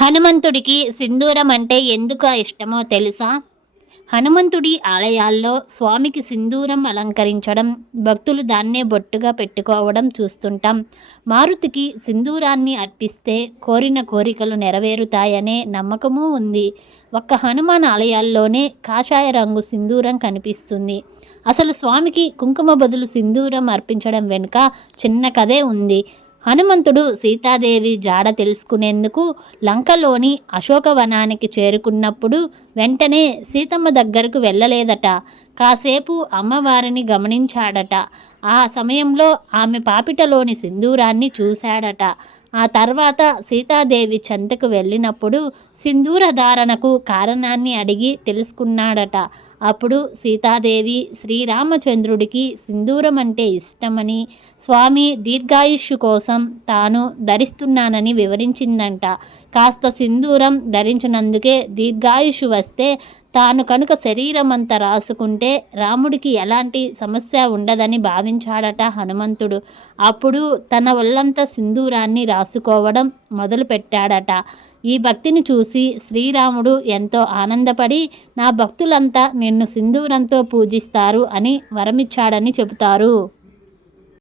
హనుమంతుడికి సింధూరం అంటే ఎందుకు ఇష్టమో తెలుసా? హనుమంతుడి ఆలయాల్లో స్వామికి సింధూరం అలంకరించడం, భక్తులు దాన్నే బొట్టుగా పెట్టుకోవడం చూస్తుంటాం. మారుతికి సింధూరాన్ని అర్పిస్తే కోరిన కోరికలు నెరవేరుతాయనే నమ్మకమూ ఉంది. ఒక్క హనుమాన్ ఆలయాల్లోనే కాషాయ రంగు సింధూరం కనిపిస్తుంది. అసలు స్వామికి కుంకుమ బదులు సింధూరం అర్పించడం వెనుక చిన్న కథే ఉంది. హనుమంతుడు సీతాదేవి జాడ తెలుసుకునేందుకు లంకలోని అశోకవనానికి చేరుకున్నప్పుడు వెంటనే సీతమ్మ దగ్గరకు వెళ్ళలేదట. కాసేపు అమ్మవారిని గమనించాడట. ఆ సమయంలో ఆమె పాపిటలోని సింధూరాన్ని చూశాడట. ఆ తర్వాత సీతాదేవి చెంతకు వెళ్ళినప్పుడు సింధూర ధారణకు కారణాన్ని అడిగి తెలుసుకున్నాడట. అప్పుడు సీతాదేవి శ్రీరామచంద్రుడికి సింధూరం అంటే ఇష్టమని, స్వామి దీర్ఘాయుష్షు కోసం తాను ధరిస్తున్నానని వివరించిందంట. కాస్త సింధూరం ధరించినందుకే దీర్ఘాయుషు వస్తే తాను కనుక శరీరమంతా రాసుకుంటే రాముడికి ఎలాంటి సమస్య ఉండదని భావించాడట హనుమంతుడు. అప్పుడు తన ఒళ్ళంతా సింధూరాన్ని రాసుకోవడం మొదలుపెట్టాడట. ఈ భక్తిని చూసి శ్రీరాముడు ఎంతో ఆనందపడి నా భక్తులంతా నిన్ను సింధూరంతో పూజిస్తారు అని వరమిచ్చాడని చెబుతారు.